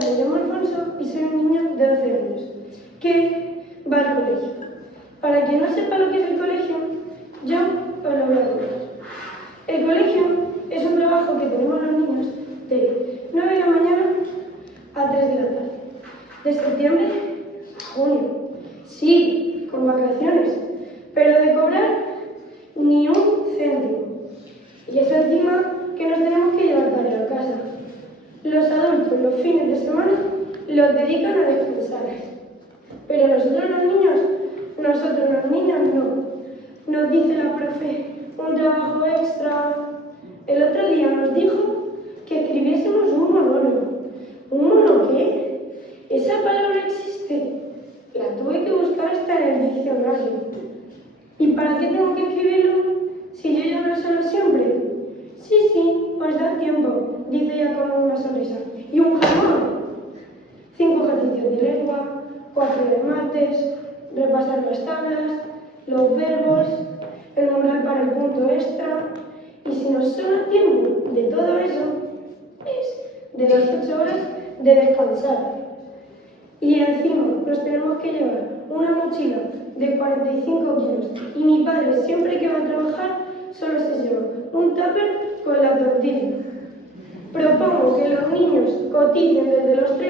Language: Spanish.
me llamo Alfonso y soy un niño de 12 años que va al colegio. Para quien no sepa lo que es el colegio, yo os lo voy a contar. El colegio es un trabajo que tenemos los niños de 9 de la mañana a 3 de la tarde, de septiembre a junio. Sí, con vacaciones, pero de cobrar ni un céntimo. Y eso encima que nos tenemos que llevar tarea a casa. Los adultos los fines de semana los dedican a descansar. Pero nosotros los niños no. Nos dice la profe un trabajo extra. El otro día nos dijo que escribiésemos un monólogo. ¿Un mono qué? ¿Esa palabra existe? La tuve que buscar hasta en el diccionario. ¿Y para qué tengo que escribirlo si yo ya hablo solo siempre? Sí, os da tiempo, dice ella con una sonrisa. ¿Y un jamón? 5 ejercicios de lengua, 4 de mates, repasar las tablas, los verbos, el moral para el punto extra. Y si nos sobra tiempo de todo eso, es de las 8 horas de descansar. Y encima nos tenemos que llevar una mochila de 45 kilos. Y mi padre, siempre que va a trabajar, solo se lleva un tupper con la tortilla. Propongo que los niños coticen desde los 3